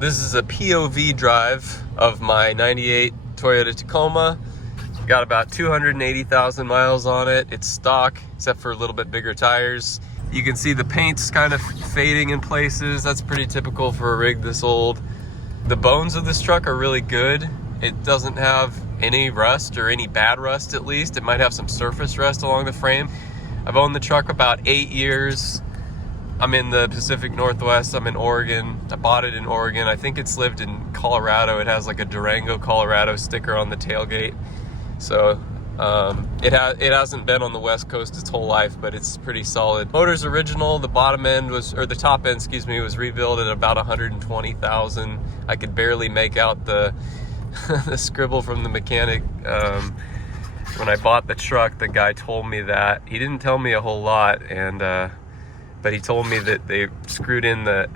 This is a POV drive of my 98 Toyota Tacoma. Got about 280,000 miles on it. It's stock, except for a little bit bigger tires. You can see the paint's kind of fading in places. That's pretty typical for a rig this old. The bones of this truck are really good. It doesn't have any rust, or any bad rust at least. It might have some surface rust along the frame. I've owned the truck about 8 years. I'm in the Pacific Northwest. I'm in Oregon. I bought it in Oregon. I think it's lived in Colorado. It has like a Durango, Colorado sticker on the tailgate. So it hasn't been on the West Coast its whole life, but it's pretty solid. Motor's original. The bottom end was, or the top end, excuse me, was rebuilt at about 120,000. I could barely make out the the scribble from the mechanic. When I bought the truck, the guy told me that. He didn't tell me a whole lot, and but he told me that they screwed in the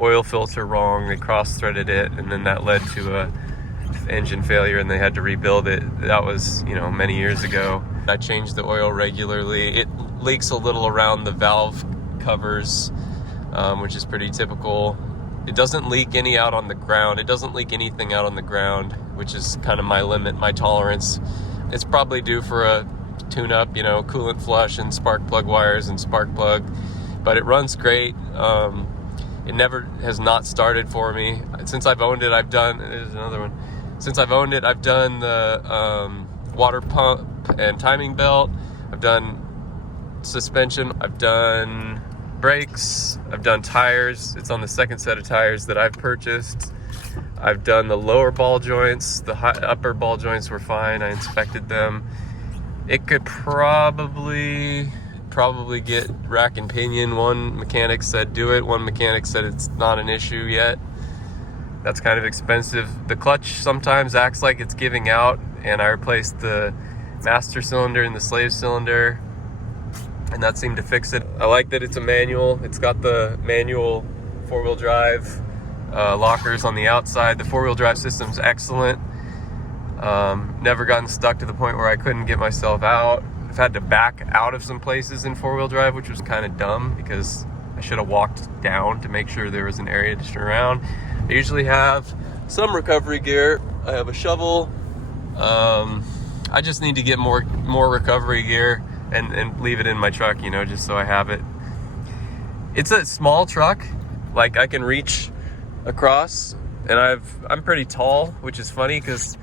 oil filter wrong. They cross-threaded it, and then that led to a engine failure, and they had to rebuild it. That was, you know, many years ago. I changed the oil regularly. It leaks a little around the valve covers, which is pretty typical. It doesn't leak any out on the ground. It doesn't leak anything out on the ground, which is kind of my limit, my tolerance. It's probably due for a tune-up, you know, coolant flush and spark plug wires and spark plug. But it runs great. It never has not started for me. Since I've owned it, I've done, there's another one. Since I've owned it, I've done the water pump and timing belt. I've done suspension. I've done brakes. I've done tires. It's on the second set of tires that I've purchased. I've done the lower ball joints. The upper ball joints were fine. I inspected them. It could probably get rack and pinion. One mechanic said do it. One mechanic said it's not an issue yet. That's kind of expensive. The clutch sometimes acts like it's giving out, and I replaced the master cylinder and the slave cylinder, and that seemed to fix it. I like that it's a manual. It's got the manual four-wheel drive lockers on the outside. The four-wheel drive system's excellent. Never gotten stuck to the point where I couldn't get myself out. I've had to back out of some places in four-wheel drive, which was kind of dumb because I should have walked down to make sure there was an area to turn around. I usually have some recovery gear. I have a shovel. I just need to get more recovery gear and leave it in my truck, you know, just so I have it. It's a small truck. Like, I can reach across, and I'm pretty tall, which is funny because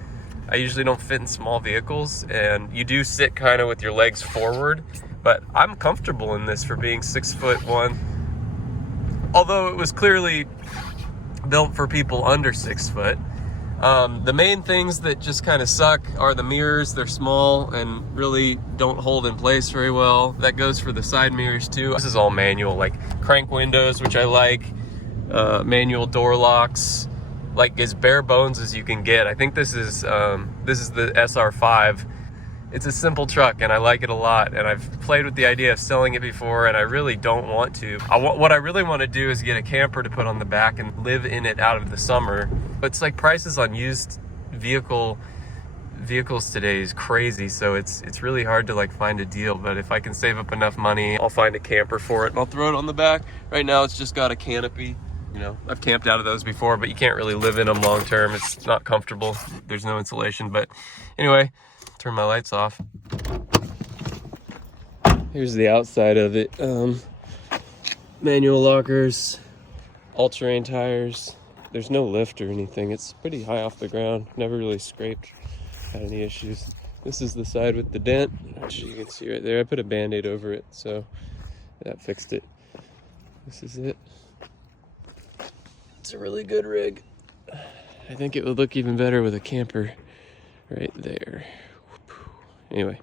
I usually don't fit in small vehicles, and you do sit kind of with your legs forward, but I'm comfortable in this for being 6'1". Although it was clearly built for people under 6 foot. The main things that just kind of suck are the mirrors. They're small and really don't hold in place very well. That goes for the side mirrors too. This is all manual, like crank windows, which I like, manual door locks, like as bare bones as you can get. I think this is the SR5. It's a simple truck, and I like it a lot, and I've played with the idea of selling it before, and I really don't want to. What I really want to do is get a camper to put on the back and live in it out of the summer. But it's like prices on used vehicles today is crazy, so it's really hard to like find a deal. But if I can save up enough money, I'll find a camper for it, and I'll throw it on the back. Right now it's just got a canopy. You know, I've camped out of those before, but you can't really live in them long term. It's not comfortable. There's no insulation. But anyway, turn my lights off. Here's the outside of it. Manual lockers, all-terrain tires. There's no lift or anything. It's pretty high off the ground. Never really scraped, had any issues. This is the side with the dent, which you can see right there. I put a Band-Aid over it, so that fixed it. This is it. It's a really good rig. I think it would look even better with a camper right there. Anyway,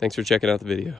thanks for checking out the video.